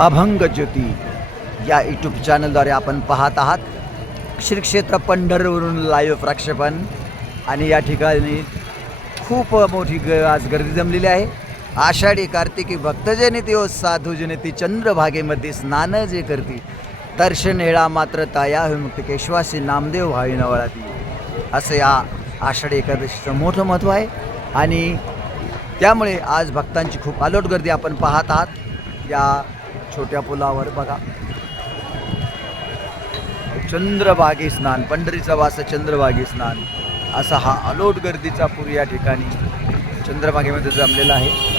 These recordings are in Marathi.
अभंग ज्योती या यूट्यूब चॅनलद्वारे आपण पाहत आहात श्री क्षेत्र पंढरवरून लाईव्ह प्रक्षेपण। आणि या ठिकाणी खूप मोठी आज गर्दी जमलेली आहे। आषाढी कार्तिकी भक्तजनिती ओ साधुजनिती चंद्रभागेमध्ये स्नान जे करती दर्शन येळा मात्र ताया मुक्त केशवासी नामदेव व्हावी नवळाती असं या आषाढी एकादशीचं मोठं महत्त्व आहे। आणि त्यामुळे आज भक्तांची खूप अलोट गर्दी आपण पाहत आहात। या छोट्या पुलावर बघा चंद्रभागे स्नान, पंढरीचा वास चंद्रभागे स्नान असा हा अलोट गर्दीचा पूर या ठिकाणी चंद्रभागेमध्ये जमलेला आहे।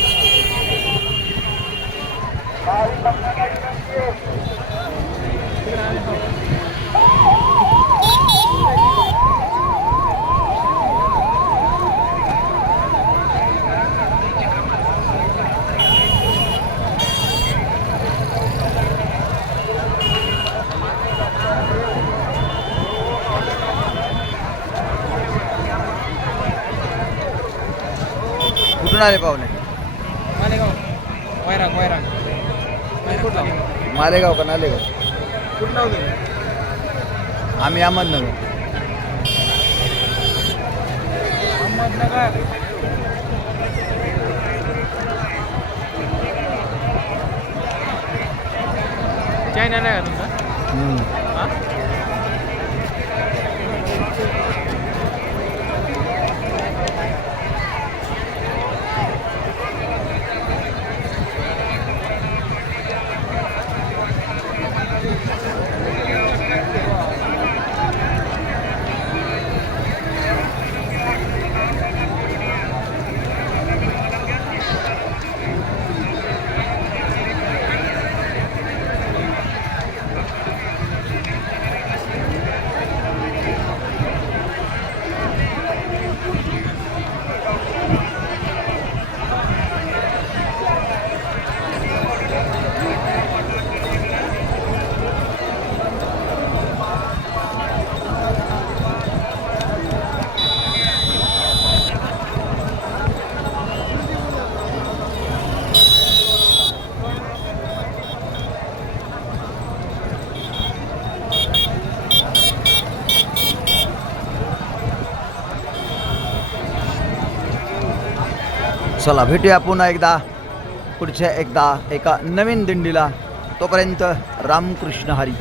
कुठून आले पाहुणे? मालेगाव का नालेगाव? कुठं होते? आम्ही अहमदनगर। अहमदनगर चॅनल आहे का तुमचा? हां चला भेटूया पुन्हा एकदा पुढच्या एका नवीन दिंडीला। तोपर्यंत रामकृष्ण हरी।